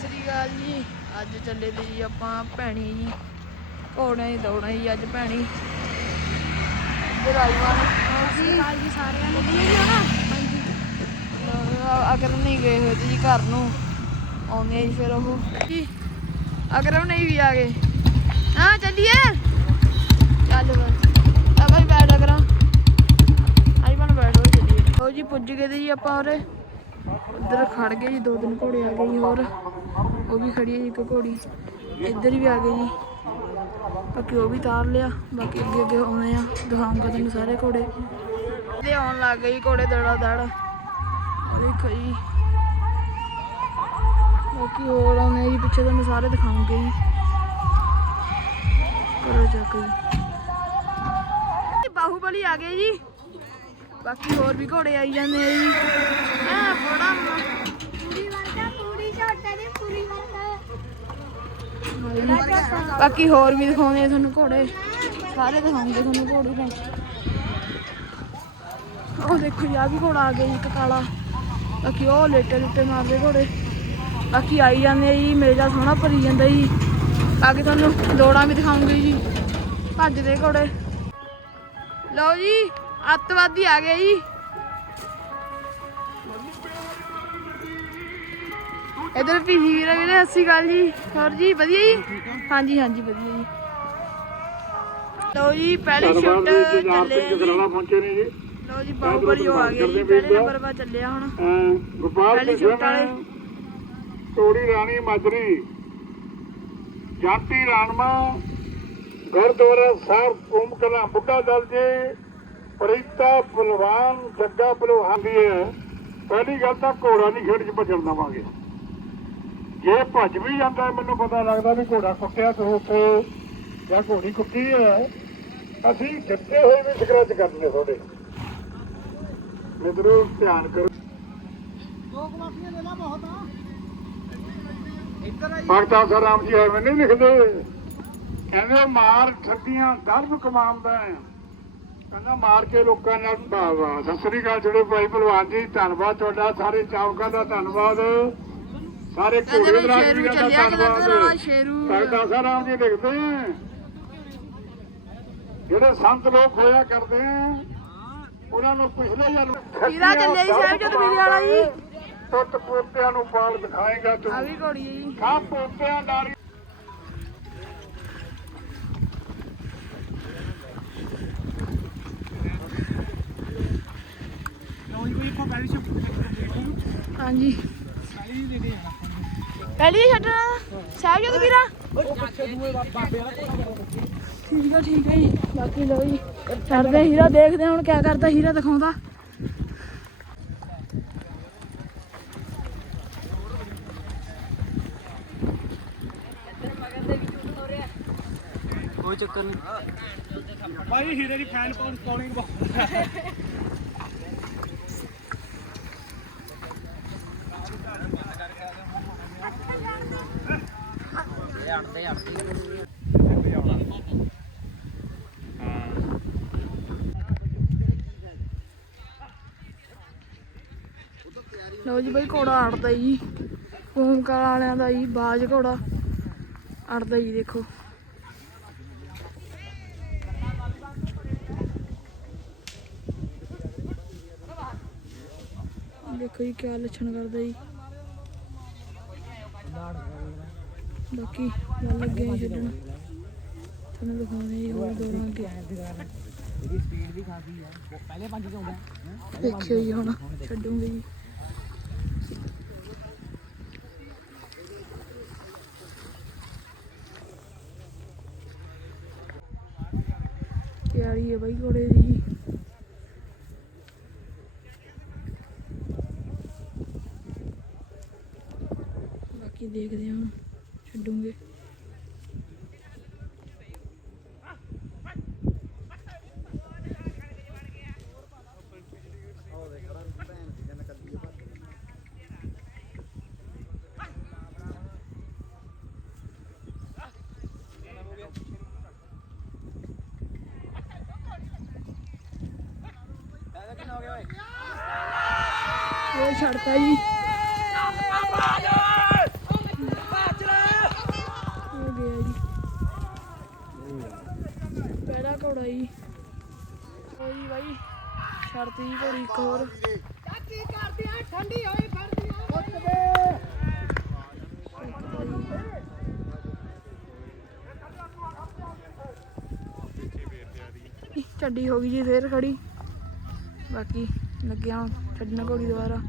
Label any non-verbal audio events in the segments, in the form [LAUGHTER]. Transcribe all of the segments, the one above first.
ਸ੍ਰੀ ਅਕਾਲ ਜੀ। ਅੱਜ ਚੱਲੇ ਤੇ ਜੀ ਆਪਾਂ ਭੈਣੀ ਜੀ। ਘੋੜਿਆਂ ਦੀ ਦੌੜਾਂ ਜੀ ਅੱਜ ਭੈਣੀ। ਇੱਧਰ ਆਈ ਵਾਂ ਜੀ ਜੀ ਸਾਰਿਆਂ ਨੂੰ। ਜੀ ਹੋਣਾ ਹਾਂਜੀ। ਅਗਰ ਨਹੀਂ ਗਏ ਹੋਏ ਤੇ ਜੀ ਘਰ ਨੂੰ ਆਉਂਦੇ ਜੀ ਫਿਰ ਉਹ। ਜੀ ਅਗਰ ਨਹੀਂ ਵੀ ਆ ਗਏ। ਹਾਂ ਚੱਲੀਏ। ਚੱਲ ਬਸ ਆ ਭਾਈ ਬੈਠ ਅਗਰ। ਆਈ ਬਣ ਬੈਠੋ ਚੱਲੀਏ। ਲਓ ਜੀ ਪੁੱਜ ਗਏ ਤੇ ਜੀ ਆਪਾਂ ਉਰੇ। ਉਧਰ ਖੜ ਗਏ ਜੀ, ਦੋ ਤਿੰਨ ਘੋੜੇ ਆ ਗਏ ਜੀ, ਹੋਰ ਉਹ ਵੀ ਖੜੀ ਹੈ ਇੱਕ ਘੋੜੀ। ਇੱਧਰ ਵੀ ਆ ਗਈ ਜੀ। ਬਾਕੀ ਉਹ ਵੀ ਤਾਰ ਲਿਆ, ਬਾਕੀ ਅੱਗੇ ਅੱਗੇ ਆਉਣੇ ਆ, ਦਿਖਾਉਂਗਾ ਤੁਹਾਨੂੰ ਸਾਰੇ ਘੋੜੇ। ਤੇ ਆਉਣ ਲੱਗ ਗਏ ਜੀ ਘੋੜੇ ਦੜਾ ਦੜ। ਦੇਖੋ ਜੀ। ਬਾਕੀ ਹੋਰ ਆਉਣੇ ਜੀ, ਪਿੱਛੇ ਤੁਹਾਨੂੰ ਸਾਰੇ ਦਿਖਾਉਂਗੇ ਜੀ। ਕਰੋ ਜਾ ਕੇ ਜੀ। ਬਾਹੂਬਲੀ ਆ ਗਏ ਜੀ। ਬਾਕੀ ਹੋਰ ਵੀ ਘੋੜੇ ਆਈ ਜਾਂਦੇ ਆ ਜੀ। ਆ ਬੜਾ ਪੂਰੀ ਵਰਗਾ ਪੂਰੀ ਝੋਟੇ ਦੀ ਪੂਰੀ ਵਰਗਾ। ਬਾਕੀ ਹੋਰ ਵੀ ਦਿਖਾਉਂਦੇ ਆ ਤੁਹਾਨੂੰ ਘੋੜੇ। ਸਾਰੇ ਦਿਖਾਉਂਗੇ ਤੁਹਾਨੂੰ ਘੋੜੇ ਦਾ ਉਹ ਦੇਖੋ ਆ ਵੀ ਘੋੜਾ ਆ ਗਿਆ ਇੱਕ ਕਾਲਾ। ਬਾਕੀ ਉਹ ਲੇਟੇ ਲੁੱਟੇ ਮਾਰਦੇ ਘੋੜੇ। ਬਾਕੀ ਆਈ ਜਾਂਦੇ ਆ ਜੀ ਮੇਰਾ ਸੋਹਣਾ ਭਰੀ ਜਾਂਦਾ ਜੀ। ਬਾਕੀ ਤੁਹਾਨੂੰ ਲੋੜਾਂ ਵੀ ਦਿਖਾਉਂਗੀ ਜੀ ਭੱਜਦੇ ਘੋੜੇ। ਲਓ ਜੀ। ਅੱਤਵਾਦੀ ਆ ਗਏ ਜੀ। ਇਧਰ ਵੀ ਵੀਰ ਵੀਰੇ ਸਤਿ ਅਕਾਲ ਜੀ। ਹੋਰ ਜੀ ਵਧੀਆ ਜੀ? ਹਾਂਜੀ ਹਾਂਜੀ ਵਧੀਆ ਜੀ। ਲਓ ਜੀ ਪਹਿਲੀ ਸ਼ੂਟ ਚੱਲੇ ਜੀ। ਪਹੁੰਚੇ ਨੇ ਜੀ। ਲਓ ਜੀ ਬਾਹੂਬਲੀ ਆ ਗਿਆ ਜੀ ਪਹਿਲੇ ਨੰਬਰ 'ਤੇ ਚੱਲਿਆ ਹੁਣ। ਗੋਪਾਲ ਸਿੰਘ ਸ਼ੂਟ ਵਾਲੇ ਤੋੜੀ ਰਾਣੀ ਮਾਜਰੀ। ਜਾਂਤੀ ਰਾਣਮਾ ਗੁਰਦੁਆਰਾ ਸਾਹਿਬ ਕੁੰਭ ਕਲਾਂ ਬੁੱਢਾ ਦਲ ਜੀ। ਪ੍ਰੀਤਾ ਪਹਿਲਵਾਨ ਜੱਗਾ ਪਹਿਲਵਾਨ ਦੀ ਹੈ ਪਹਿਲੀ ਗੱਲ ਤਾਂ ਘੋੜਾ ਨਹੀਂ ਖੇਡ 'ਚ ਭੱਜਣ ਦੇਵਾਂਗੇ। ਜੇ ਭੱਜ ਵੀ ਜਾਂਦਾ ਮੈਨੂੰ ਪਤਾ ਲੱਗਦਾ ਵੀ ਘੋੜਾ ਕੁੱਟਿਆ ਤੇ ਉੱਥੇ ਜਾਂ ਘੋੜੀ ਕੁੱਟੀ ਹੈ। ਅਸੀਂ ਜਿੱਤੇ ਹੋਏ ਵੀ ਸਕਰੈਚ ਕਰਨੇ ਤੁਹਾਡੇ। ਮਿੱਤਰੋ ਧਿਆਨ ਕਰੋ। ਭਗਤਾ ਸਰ ਰਾਮ ਜੀ ਐਵੇਂ ਨਹੀਂ ਲਿਖਦੇ। ਕਹਿੰਦੇ ਮਾਰ ਠੱਗੀਆਂ ਦਰਬ ਕਮਾਉਂਦਾ ਹੈ। ਕਹਿੰਦਾ ਮਾਰ ਕੇ ਲੋਕਾਂ ਨਾਲ ਬਾਵਾ ਸਤਿ ਸ੍ਰੀ ਅਕਾਲ ਜਿਹੜੇ ਭਾਈ ਭਲਵਾਨ ਜੀ ਧੰਨਵਾਦ ਤੁਹਾਡਾ ਸਾਰੇ ਚਾਵਕਾਂ ਦਾ ਧੰਨਵਾਦ। ਸਾਰੇ ਘੋੜੇ ਦਾ ਨਾਲ ਧੰਨਵਾਦ। ਸ਼ੇਰੂ। ਜੀ ਲਿਖਦੇ ਹੈ ਜਿਹੜੇ ਸੰਤ ਲੋਕ ਹੋਇਆ ਕਰਦੇ ਆ ਉਹਨਾਂ ਨੂੰ ਪਿਛਲੇ ਜਨਮ ਹੀਰਾ ਚੱਲਿਆ ਜੀ ਸਾਹਿਬ ਜਦ ਮੇਰੇ ਵਾਲਾ ਜੀ? ਟੁੱਟ ਪੋਤਿਆਂ ਨੂੰ ਬਾਲ ਦਿਖਾਏਗਾ ਤੂੰ। ਆ ਵੀ ਘੋੜੀ ਜੀ। ਖਾ ਪੋਤਿਆਂ ਨਾਰੀ ਹਾਂਜੀ। ਪਹਿਲੀ ਹੀ ਛੱਡਣਾ। ਸਾਹਿਬ ਜਦ ਵੀਰਾ। ਠੀਕ ਆ ਠੀਕ ਆ ਜੀ। ਬਾਕੀ ਲੋ ਜੀ ਛੱਡਦੇ ਹੀਰਾ ਦੇਖਦੇ ਹਾਂ ਹੁਣ ਕਿਆ ਕਰਦਾ ਹੀਰਾ ਦਿਖਾਉਂਦਾ। ਕੋਈ ਚੱਕਰ ਨਹੀਂ। ਭਾਈ ਹੀਰੇ ਦੀ ਫੈਨ ਪਾਉਣ ਸਕਾਲਿੰਗ ਇਹ ਲਓ ਜੀ ਬਈ ਘੋੜਾ ਅੜਦਾ ਜੀ। ਓਮਕਾਰ ਵਾਲਿਆਂ ਦਾ ਜੀ, ਬਾਜ ਘੋੜਾ ਅੜਦਾ ਜੀ, ਦੇਖੋ। ਦੇਖੋ ਜੀ ਕਿਆ ਲੱਛਣ ਕਰਦਾ ਜੀ। ਬਾਕੀ ਗੱਲ ਲੱਗੇ ਜੀ ਛੱਡਣ ਤੁਹਾਨੂੰ ਦਿਖਾਉਣੇ ਜੀ ਹੋਰ ਦੌੜਾਂ ਅੱਗੇ। ਇਹਦੀ ਸਪੀਡ ਵੀ ਖਾਸੀ ਆ ਪਹਿਲੇ ਪੰਜ ਤੋਂ ਆਉਂਦਾ ਦੇਖਿਓ ਜੀ ਹੁਣ, ਛੱਡੂਗੇ ਜੀ। ਤਿਆਰੀ ਹੈ ਬਾਈ ਕੋਲੇ ਨਾਲ ਛੱਡਤਾ ਜੀ। ਪਹਿਲਾ ਘੋੜਾ ਜੀ। ਹੋਈ ਬਾਈ ਘੋੜੀ ਇੱਕ ਹੋਰ। ਛੱਡੀ ਹੋ ਗਈ ਜੀ ਫੇਰ ਖੜੀ। ਬਾਕੀ ਲੱਗਿਆ ਛੱਡਣਾ ਘੋੜੀ ਦੁਬਾਰਾ।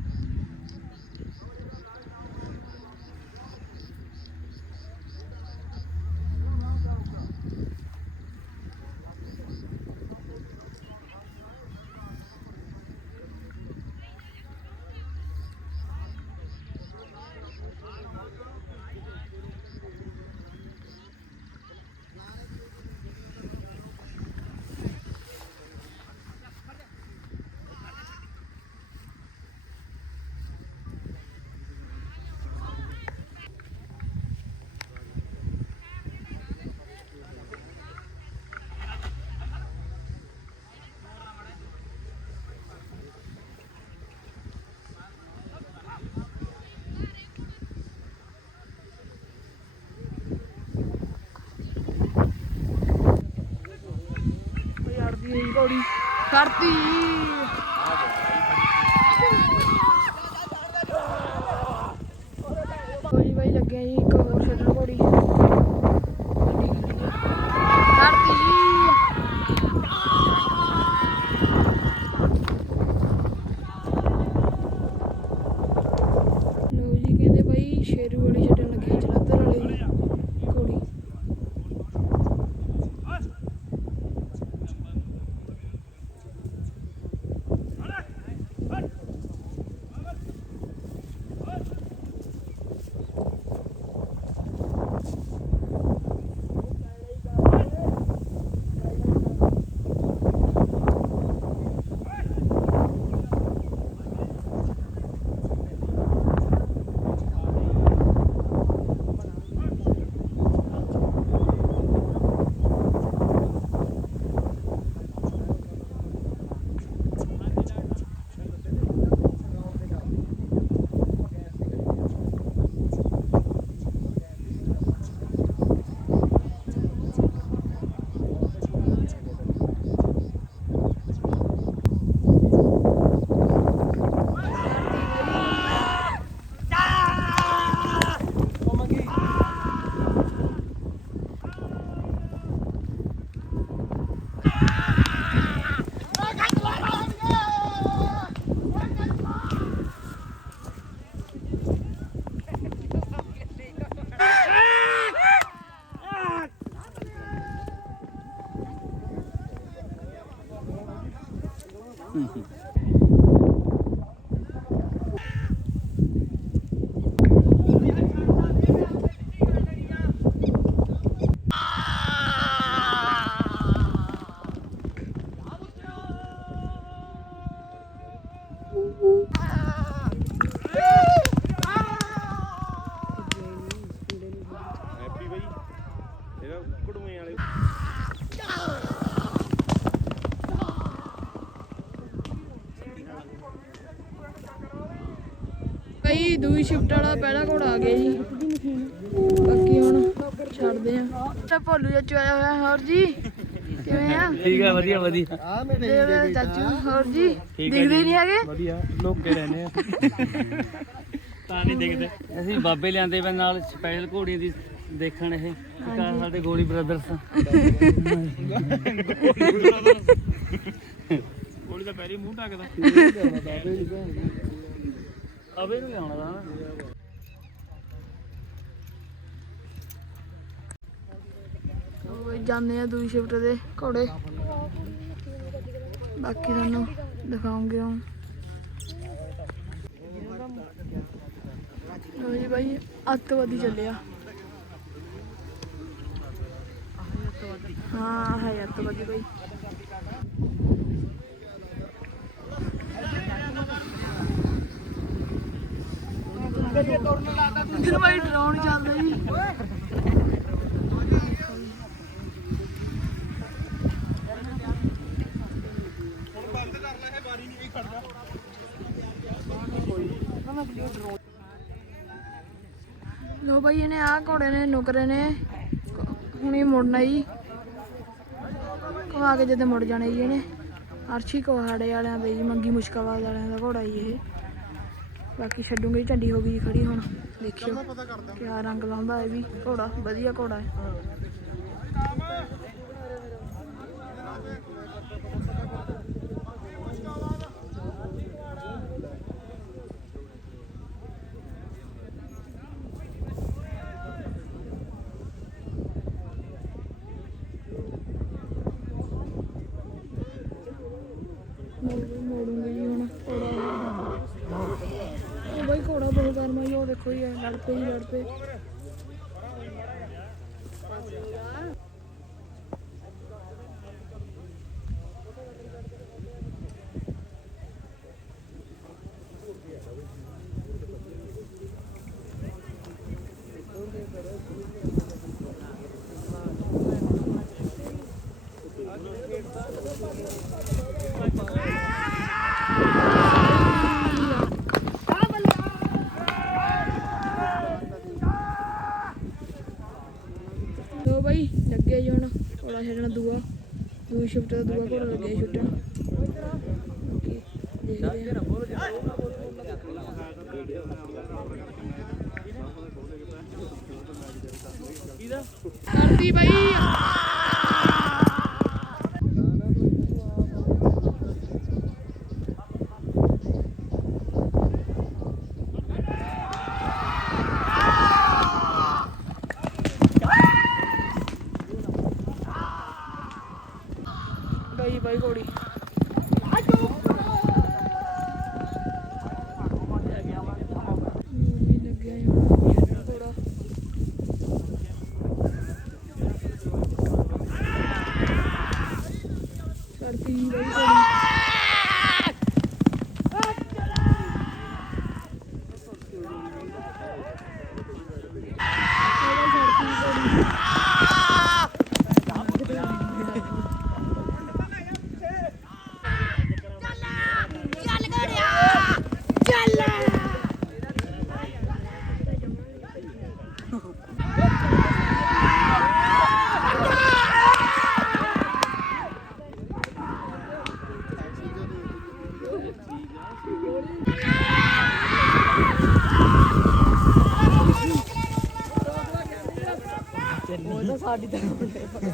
ਅੜਦੀ ਕਰਤੀ। ਵਾਲਾ ਪਹਿਲਾ ਘੋੜਾ ਆ ਗਿਆ ਜੀ। ਬਾਕੀ ਹੁਣ ਛੱਡਦੇ ਆ ਤਾਂ ਭੋਲੂ ਚਾਚੂ ਆਇਆ ਹੋਇਆ ਹੋਰ ਜੀ? ਕਿਵੇਂ ਆ? ਠੀਕ ਹੈ ਵਧੀਆ ਵਧੀਆ। ਤੇ ਚਾਚੂ ਹੋਰ ਜੀ? ਦਿਖਦੇ ਹੀ ਨਹੀਂ ਹੈਗੇ? ਵਧੀਆ ਲੋਕੇ ਰਹਿੰਦੇ ਆ। ਤਾਂ ਨਹੀਂ ਦਿਖਦੇ। ਅਸੀਂ ਬਾਬੇ ਲਿਆਂਦੇ ਪਏ ਨਾਲ ਸਪੈਸ਼ਲ ਘੋੜੀਆਂ ਦੀ ਦੇਖਣ ਇਹ। ਆਹ ਸਾਡੇ ਗੋਲੀ ਬ੍ਰਦਰਸ ਗੋਲੀ ਤਾਂ ਪੈਰੀ ਮੂੰਹ ਟਾਕਦਾ ਅਬੇ ਨੂੰ ਲਿਆਉਣਾ ਦਾ ਜਾਂਦੇ ਆ ਦੂਈ ਸ਼ਿਫਟ ਦੇ ਘੋੜੇ। ਬਾਕੀ ਤੁਹਾਨੂੰ ਦਿਖਾਉਂਗੇ ਹੁਣ। ਲੋ ਜੀ ਬਾਈ, ਅੱਤਵਾਦੀ ਚੱਲਿਆ। ਹਾਂ ਹੈ ਅੱਤਵਾਦੀ ਬਾਈ। ਦਿਨ ਬਾਈ ਡਰਾਉਣ ਚੱਲਦਾ ਜੀ। ਲੋ ਬਾਈ, ਇਹਨੇ ਆ ਘੋੜੇ ਨੇ, ਨੁਕਰੇ ਨੇ। ਹੁਣੀ ਮੁੜਨਾ ਜੀ। ਘੁਮਾ ਕੇ ਜਦੋਂ ਮੁੜ ਜਾਣਾ ਜੀ ਇਹਨੇ। ਅਰਸ਼ੀ ਕੋਹਾੜੇ ਵਾਲਿਆਂ ਦਾ ਜੀ, ਮੰਗੀ ਮੁਸ਼ਕਾਬਾਦ ਵਾਲਿਆਂ ਦਾ ਘੋੜਾ ਜੀ ਇਹ। ਬਾਕੀ ਛੱਡੂਗੇ, ਝੰਡੀ ਹੋ ਗਈ ਜੀ ਖੜੀ ਹੁਣ। ਦੇਖਿਓ, ਕਿਆ ਰੰਗ ਲਾਉਂਦਾ ਇਹ ਵੀ। ਘੋੜਾ, ਵਧੀਆ ਘੋੜਾ ਹੈ ਮੋੜ- ਮੋੜੂੰਗੇ ਜੀ ਹੁਣ ਘੋੜਾ ਉਹ ਬਾਈ ਘੋੜਾ ਬਹੁਤ ਗਰਮਾ ਜੀ ਉਹ ਦੇਖੋ ਜੀ ਲੜ ਪਏ ਜੀ ਲੜ ਪਏ ਲੋ ਬਾਈ ਲੱਗਿਆ ਜੀ ਹੁਣ ਘੋੜਾ ਛੱਡਣਾ ਦੂਆ। ਦੂਈ ਸ਼ਿਫਟ ਦਾ ਦੂਆ ਘੋੜਾ ਲੱਗਿਆ ਜੀ ਛੱਡਣ ਦੇਖਦੇ ਹਾਂ ਕਰਦੀ ਬਾਈ ਬਾਈ ਘੋੜੀ ਵੀ ਲੱਗਿਆ ਜੀ ਹੁਣ ਛੱਡਣਾ ਘੋੜਾ ਕਰਤੀ ਜੀ ਬਾਈ ਘੋੜੀ ਘੋੜਾ ਛੱਡਤੀ ਘੋੜੀ ਚੱਲ ਗੜਿਆ ਚੱਲ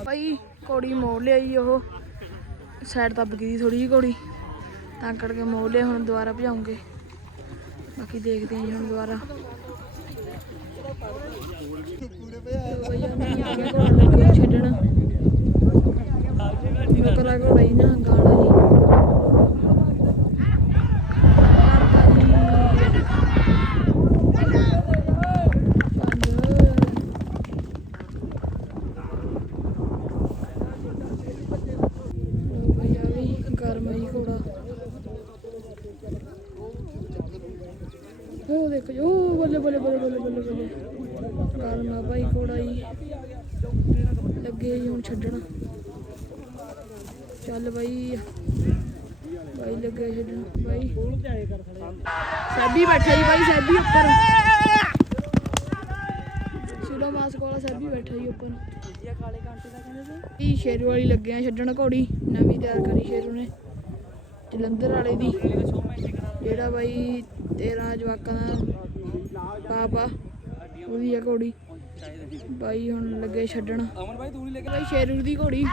ਭਾਈ ਘੋੜੀ ਮੋੜ ਲਿਆ ਉਹ। ਸਾਈਡ ਦੱਬ ਗਈ ਥੋੜੀ ਜਿਹੀ ਘੋੜੀ। ਤਾਂ ਕਰਕੇ ਮੋੜ ਲਿਆ, ਹੁਣ ਦੁਬਾਰਾ ਭਜਾਉਂਗੇ। ਬਾਕੀ ਦੇਖਦੇ ਹਾਂ ਹੁਣ ਦੁਬਾਰਾ। ਭਈਆ ਨਹੀਂ ਆ ਗਿਆ ਘੋੜਾ ਨਾ ਗਾਣਾ ਜੀ ਭਈਆ ਵੀ ਗਰਮ ਹੈ ਜੀ ਘੋੜਾ ਉਹ ਦੇਖੋ ਜੀ, ਉਹ ਬੱਲੇ ਬੱਲੇ ਬੱਲੇ ਬੱਲੇ ਭਾਈ ਘੋੜਾ ਜੀ ਲੱਗੇ ਜੀ ਹੁਣ ਛੱਡਣ। ਚੱਲ ਬਾਈ ਬਾਈ ਲੱਗੇ ਛੱਡਣ। ਬਾਈ ਸੈਬੀ ਬੈਠਾ ਜੀ ਬਾਈ ਸੈਬੀ ਉੱਪਰ। ਸੁਡਾ ਮਾਸ ਕੋਲਾ ਸੈਬੀ ਬੈਠਾ ਜੀ ਉੱਪਰ। ਇਹ ਸ਼ੇਰੂ ਵਾਲੀ ਲੱਗੇ ਆ ਛੱਡਣ ਘੋੜੀ। ਨਵੀਂ ਤਿਆਰ ਕਰੀ ਸ਼ੇਰੂ ਨੇ। ਜਲੰਧਰ ਵਾਲੇ ਦੀ। ਜਿਹੜਾ ਬਾਈ 13 ਜਵਾਕਾਂ ਦਾ ਪਾਪਾ, ਉਹਦੀ ਆ ਘੋੜੀ। ਬਾਈ ਹੁਣ ਲੱਗੇ ਛੱਡਣ। ਅਮਨ ਬਾਈ ਤੂੰ ਨਹੀਂ ਲੱਗੇ ਬਾਈ ਸ਼ੇਰੂ ਦੀ ਘੋੜੀ।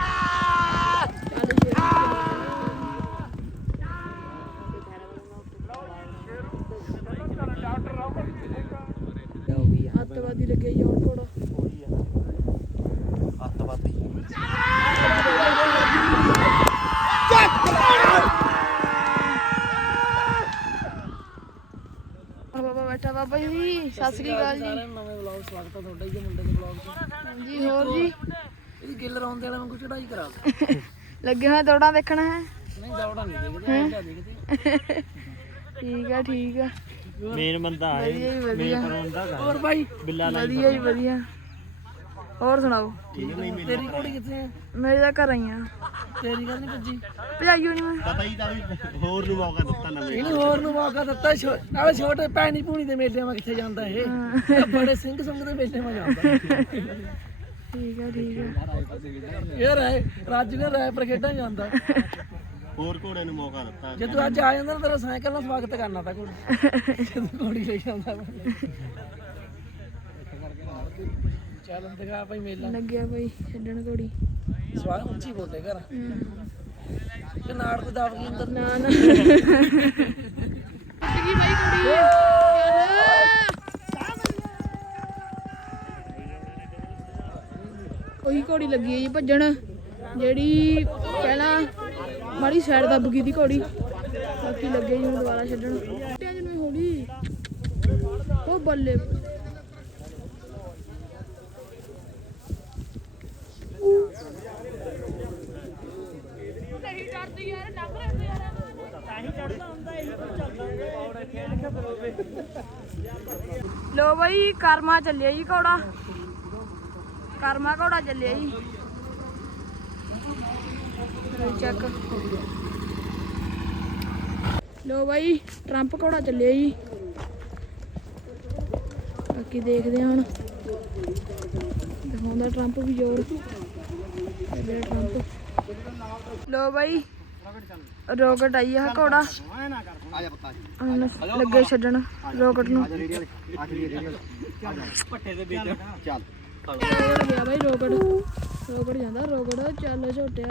ਅੱਤਵਾਦੀ ਲੱਗੇ ਜੀ ਘੋੜਾ ਆ ਬਾਬਾ ਬੈਠਾ ਬਾਬਾ ਜੀ ਸਤਿ ਸ੍ਰੀ ਅਕਾਲ ਜੀ। ਨਵੇਂ ਵਲੌਗ ਸਵਾਗਤ ਹੈ ਤੁਹਾਡਾ ਜੀ ਮੁੰਡੇ ਦੇ ਵਲੌਗ 'ਚ। ਹਾਂਜੀ ਹੋਰ ਜੀ? ਇਹ ਗਿੱਲ ਰੌਂਦੇ ਵਾਲਾ ਵਾਂਗੂ ਚੜਾਈ ਕਰਾ [LAUGHS] ਲੱਗੇ ਹੋਏ ਦੌੜਾਂ ਦੇਖਣਾ ਹੈ? ਨਹੀਂ ਦੌੜਾ ਨਹੀਂ ਦੇਖਦੇ ਐਂਦਾ ਦੇਖਦੇ। ਠੀਕ ਆ ਠੀਕ ਆ। ਮੇਨ ਬੰਦਾ ਵਧੀਆ ਜੀ ਵਧੀਆ। ਹੁੰਦਾ ਹੋਰ ਬਾਈ? ਬਿੱਲਾ ਵਧੀਆ ਜੀ ਵਧੀਆ। ਹੋਰ ਸੁਣਾਓ? ਤੇਰੀ ਕੋੜੀ ਕਿੱਥੇ ਹੈ? ਮੇਰੇ ਤਾਂ ਘਰ ਆਈ ਆ। ਤੇਰੀ ਗੱਲ ਨਹੀਂ ਭੱਜੀ? ਭਜਾਈਓ ਨਹੀਂ ਮੈਂ। ਪਤਾ ਹੀ ਤਾਂ ਵੀ ਹੋਰ ਨੂੰ ਮੌਕਾ ਦਿੱਤਾ ਨਵੇਂ ਇਹਨੂੰ ਹੋਰ ਨੂੰ ਮੌਕਾ ਦਿੱਤਾ ਛੋ- ਨਾਲੇ ਛੋਟੇ ਭੈਣੀ ਭੂਣੀ ਦੇ ਮੇਲਿਆਂ ਮਾ ਕਿੱਥੇ ਜਾਂਦਾ ਇਹ? ਇਹ ਬੜੇ ਸਿੰਘ ਸੰਗ ਦੇ ਮੇਲੇ ਮਾ ਜਾਂਦਾ। ਠੀਕ ਆ ਠੀਕ ਆ। ਇਹ ਰਾਏ ਰਾਜ ਨੇ ਰਾਏ ਪਰ ਖੇਡਾਂ ਜਾਂਦਾ। ਹੋਰ ਘੋੜੇ ਨੂੰ ਮੌਕਾ ਦਿੱਤਾ। ਜੇ ਤੂੰ ਅੱਜ ਆ ਜਾਂਦਾ ਨਾ ਤੇਰਾ ਸਾਈਕਲ ਨਾਲ ਸਵਾਗਤ ਕਰਨਾ ਤਾਂ ਘੋੜੀ ਜਦੋਂ ਘੋੜੀ ਲੈ ਕੇ ਆਉਂਦਾ। ਚੱਲ ਦਿਖਾ ਭਾਈ ਮੇਲਾ। ਲੱਗਿਆ ਛੱਡਣ ਘੋੜੀ। ਸਵਾਗ ਉੱਚੀ ਬੋਲੇ ਘਰ। ਹਮ। ਤੇ ਨਾੜ ਤੇ ਦਾਬ ਗਈ ਅੰਦਰ? ਨਾ ਨਾ। ਟੁੱਟ ਗਈ ਬਾਈ ਕੁੜੀ ਉਹੀ ਘੋੜੀ ਲੱਗੀ ਹੈ ਜੀ ਭੱਜਣ ਜਿਹੜੀ ਪਹਿਲਾਂ ਮਾੜੀ ਸਾਈਡ ਦੱਬ ਗਈ ਦੀ ਘੋੜੀ। ਬਾਕੀ ਲੱਗੇ ਜੀ ਹੁਣ ਦੁਬਾਰਾ ਛੱਡਣ। ਟਿਆਂ ਜਨੂੰ ਹੌਲੀ ਉਹ ਬੱਲੇ ਨਹੀਂ ਡਰਦੀ ਯਾਰ ਨੰਗ ਰਹੇ ਯਾਰ ਲੋ ਬਈ, ਕਰਮਾ ਚੱਲਿਆ ਜੀ ਘੋੜਾ। ਕਰਮਾ ਘੋੜਾ ਚੱਲਿਆ ਜੀ। ਲਓ ਚੈੱਕ ਲੋ ਬਈ ਟਰੰਪ ਘੋੜਾ ਚੱਲਿਆ ਜੀ। ਬਾਕੀ ਦੇਖਦੇ ਹਾਂ ਹੁਣ। ਦਿਖਾਉਂਦਾ ਟਰੰਪ ਵੀ ਜ਼ੋਰ। ਚੱਲਿਆ ਟਰੰਪ ਲੋ ਬਈ ਰੋਕਟ ਆਈ ਆ ਘੋੜਾ। ਲੱਗੇ ਛੱਡਣ ਰੋਕਟ ਨੂੰ। ਪੱਠੇ ਦੇ ਵਿੱਚ ਚੱਲ ਰੋਕਟ ਗਿਆ ਬਾਈ ਰੋਕਟ। ਰੋਕਟ ਜਾਂਦਾ ਰੋਕਟ ਚੱਲ ਝੋਟਿਆ